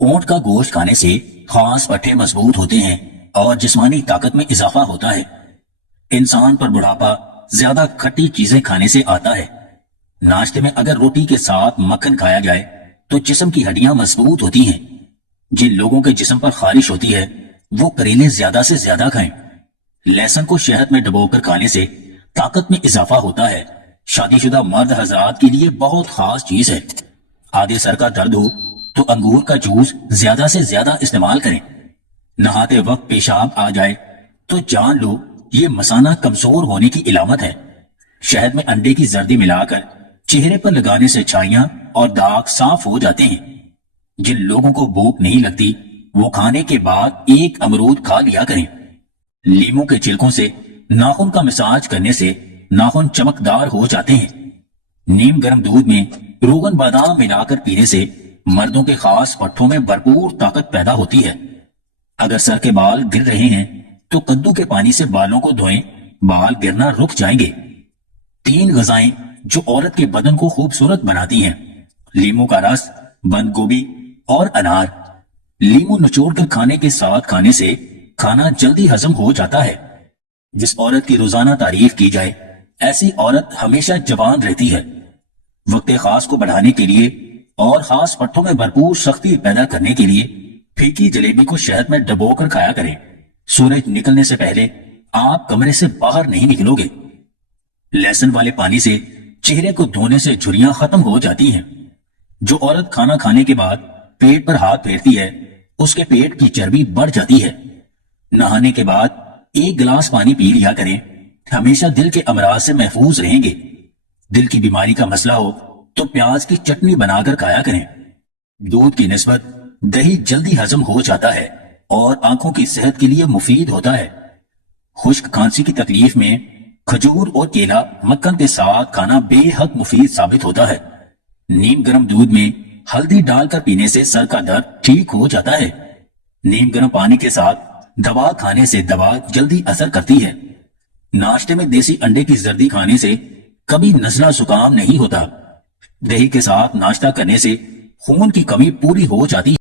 اونٹ کا گوشت کھانے سے خاص پٹھے مضبوط ہوتے ہیں اور جسمانی طاقت میں اضافہ ہوتا ہے۔ انسان پر بڑھاپا زیادہ کھٹی چیزیں کھانے سے آتا ہے۔ ناشتے میں اگر روٹی کے ساتھ مکھن کھایا جائے تو جسم کی ہڈیاں مضبوط ہوتی ہیں۔ جن لوگوں کے جسم پر خارش ہوتی ہے وہ کریلے زیادہ سے زیادہ کھائیں۔ لہسن کو شہد میں ڈبو کر کھانے سے طاقت میں اضافہ ہوتا ہے۔ شادی شدہ مرد حضرات کے لیے بہت خاص چیز ہے۔ آدھے سر کا درد ہو تو انگور کا جوس زیادہ سے زیادہ استعمال کریں۔ نہاتے وقت پیشاب آ جائے تو جان لو یہ مثانہ کمزور ہونے کی علامت ہے۔ شہد میں انڈے کی زردی ملا کر چہرے پر لگانے سے چھائیاں اور داغ صاف ہو جاتے ہیں۔ جن لوگوں کو بھوک نہیں لگتی وہ کھانے کے بعد ایک امرود کھا لیا کریں۔ لیموں کے چھلکوں سے ناخن کا مساج کرنے سے ناخن چمکدار ہو جاتے ہیں۔ نیم گرم دودھ میں روغن بادام ملا کر پینے سے مردوں کے خاص پٹھوں میں بھرپور طاقت پیدا ہوتی ہے۔ اگر سر کے بال گر رہے ہیں تو کدو کے پانی سے بالوں کو دھوئیں، بال گرنا رک جائیں گے۔ 3 غذائیں جو عورت کے بدن کو خوبصورت بناتی ہیں: لیموں کا رس، بند گوبھی اور انار۔ لیموں نچوڑ کر کھانے کے ساتھ کھانے سے کھانا جلدی ہضم ہو جاتا ہے۔ جس عورت کی روزانہ تعریف کی جائے ایسی عورت ہمیشہ جوان رہتی ہے۔ وقت خاص کو بڑھانے کے لیے اور خاص پٹھوں میں بھرپور شکتی پیدا کرنے کے لیے پھیکی جلیبی کو شہد میں ڈبو کر کھایا کریں۔ سورج نکلنے سے پہلے آپ کمرے سے باہر نہیں نکلو گے۔ لہسن والے پانی سے چہرے کو دھونے سے جھریاں ختم ہو جاتی ہیں۔ جو عورت کھانا کھانے کے بعد پیٹ پر ہاتھ پھیرتی ہے اس کے پیٹ کی چربی بڑھ جاتی ہے۔ نہانے کے بعد 1 گلاس پانی پی لیا کریں، ہمیشہ دل کے امراض سے محفوظ رہیں گے۔ دل کی بیماری کا مسئلہ ہو تو پیاز کی چٹنی بنا کر کھایا کریں۔ دودھ کی نسبت دہی جلدی ہضم ہو جاتا ہے اور آنکھوں کی صحت کے لیے مفید ہوتا ہے۔ خشک کھانسی کی تکلیف میں کھجور اور کیلا مکھن کے ساتھ کھانا بے حد مفید ثابت ہوتا ہے۔ نیم گرم دودھ میں ہلدی ڈال کر پینے سے سر کا درد ٹھیک ہو جاتا ہے۔ نیم گرم پانی کے ساتھ دوا کھانے سے دوا جلدی اثر کرتی ہے۔ ناشتے میں دیسی انڈے کی زردی کھانے سے کبھی نزلہ زکام نہیں ہوتا۔ دہی کے ساتھ ناشتہ کرنے سے خون کی کمی پوری ہو جاتی ہے۔